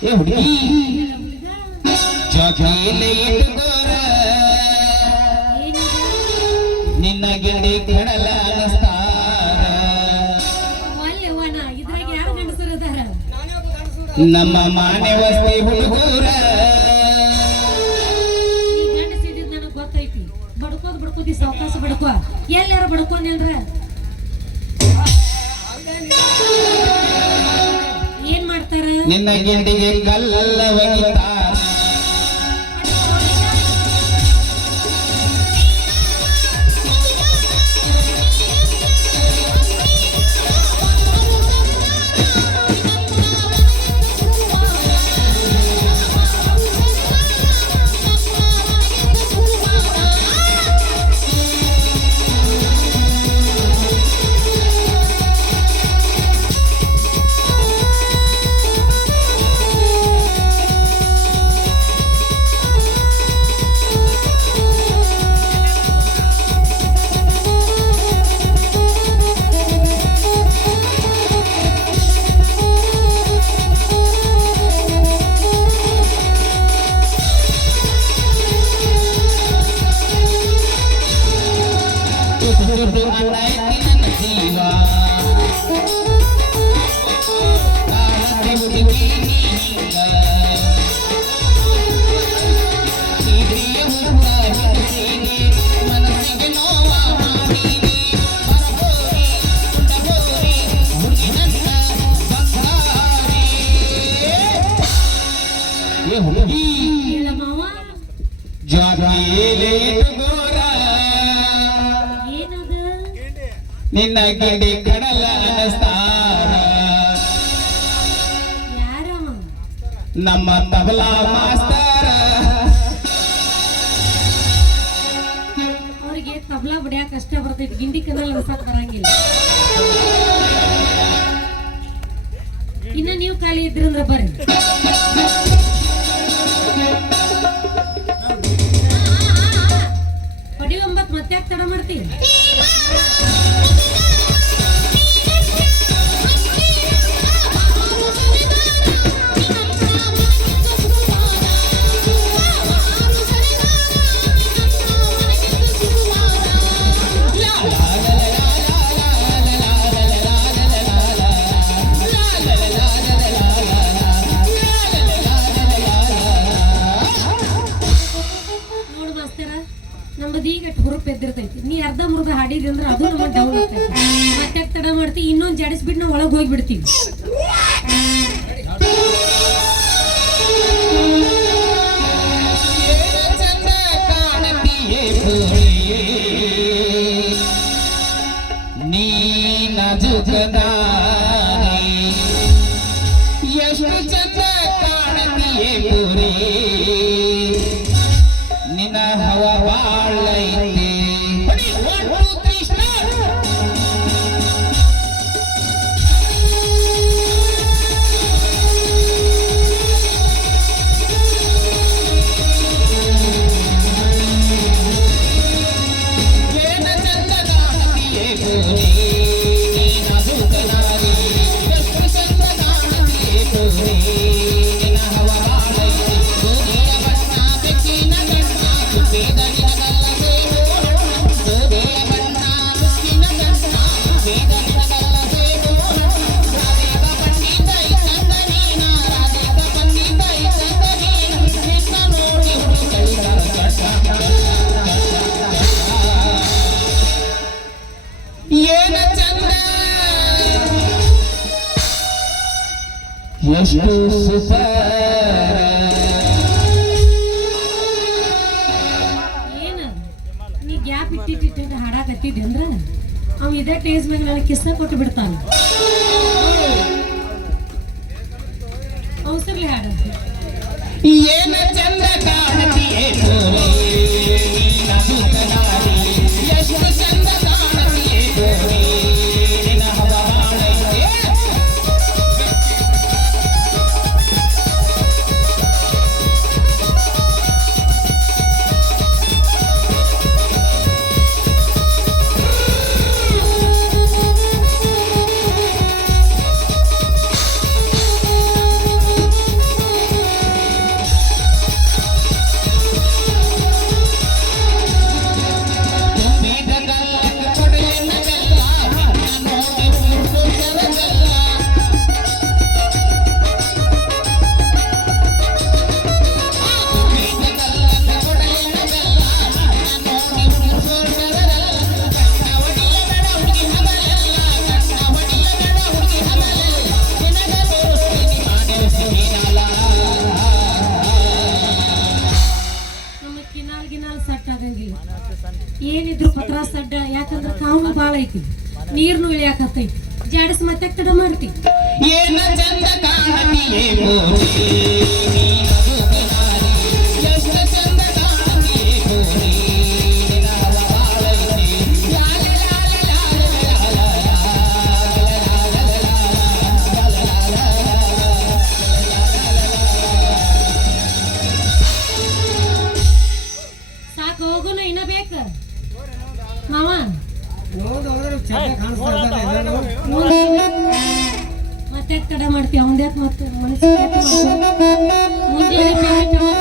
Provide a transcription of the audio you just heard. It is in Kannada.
ಏ ಹುಡುಗಿ ಜಾಕಿಲೆ ಇಟ್ಕೋರ ನಿನ್ನ ಗಿಂಡಿ ಕಡಲ ಅನಸ್ತಾರ ನಮ್ಮ ಮಾನೆ ವಸ್ತಿ ಹುಡುಗೂರ ನನಗೆ ಗೊತ್ತೈತಿ ಬಡ್ಕೋದಿ ಸಾವಕಾಶ ಬಡ್ಕೋ ಎಲ್ಲಾರ ಬಡ್ಕೊಂಡಿ ಅಂದ್ರ ಏನ್ ಮಾಡ್ತಾರ ನಿನ್ನ ಗಿಂಡಿಗೆ ಕಲ್ಲ ಒಗಿತಾರ ನಿನ್ನ ಗಿಂಡಿ ಕಡಲ ಅನಸ್ತಾರ ನಮ್ಮ ತಬಲಾ ಮಾಸ್ತರ ಅವ್ರಿಗೆ ತಬಲಾ ಬಡಿಯಾಕ ಕಷ್ಟ ಬರ್ತೈತಿ ಗಿಂಡಿ ಕಡಲ ಅನ್ಸಕ್ ಬರಂಗಿಲ್ಲ ಇನ್ನ ನೀವು ಖಾಲಿ ಇದ್ರಂದ್ರ ಬರ್ರಿ ಪಡಿ ಒಂಬತ್ ಮತ್ತೆ ಯಾಕೆ ತಡ ಮಾಡ್ತೀವಿ ಎದ್ದಿರ್ತೈತಿ ನೀ ಅರ್ಧ ಮುರ್ಧ ಹಾಡಿದಿ ಅಂದ್ರೆ ಅದು ನಮಗೆ ಡೌನ್ ಆಗ್ತೈತಿ ಮತ್ತೆ ತಡ ಮಾಡ್ತೀವಿ ಇನ್ನೊಂದು ಜಾಡಿಸ್ಬಿಟ್ಟು ನಾವು ಒಳಗೆ ಹೋಗ್ಬಿಡ್ತೀವಿ ನೀ ನಾಜುಕದ ಎಷ್ಟು ಚಂದ ಕಾಣತಿಯೇ ಪೂರಿ ನಿನ್ನ ಹವ ಬಾಳೈತೆ ಎಷ್ಟು ಏನ ನೀ ಗ್ಯಾಪ್ ಇಟ್ಟಿಟ್ಟು ಹಾಡಾಕತ್ತಿದ್ದೆ ಅಂದ್ರ ಅವ್ ಇದೇ ಟೇಸ್ ಮ್ಯಾಗ ನನಗೆ ಕಿಸ್ಸ ಕೊಟ್ಟು ಬಿಡ್ತಾನ ಅವಸರ್ಲಿ ಹಾಡ ಏನ ಚಂದ ಕಾಣತಿಯೇ ಎಷ್ಟು ಚಂದ ಕಾಣತಿಯೇ ಮೋಡನು ಬಾಳ ಐತಿ ನೀರ್ನು ಇಳಿಯಾಕತ್ತೈತಿ ಜಾಡಿಸ್ ಮತ್ತೆ ತಡ ಮಾಡ್ತಿ ಏನ ಚಂದ ಕಾಣತಿಯೇ ಗೋರಿ ನೀನದು ಕಿನಾರಿ ಎಷ್ಟು ಚಂದ ಕಾಣತಿಯೇ ಗೋರಿ ನಿನ್ನ ಹವ ಬಾಳೈತಿ ಲಾಲ ಲಾಲ ಲಾಲ ಸಾಕು ಹೋಗುನು ಇನ್ನ ಬೇಕ ಮಾವ ಮತ್ತೆ ತಡ ಮಾಡ್ತೀವಿ ಅವಂದ್ಯಾಕ ಮತ್ತೆ ಮನಸ್ಸಿಗೆ ಮುಂಜಾನೆ ಪೇಮೆಂಟ್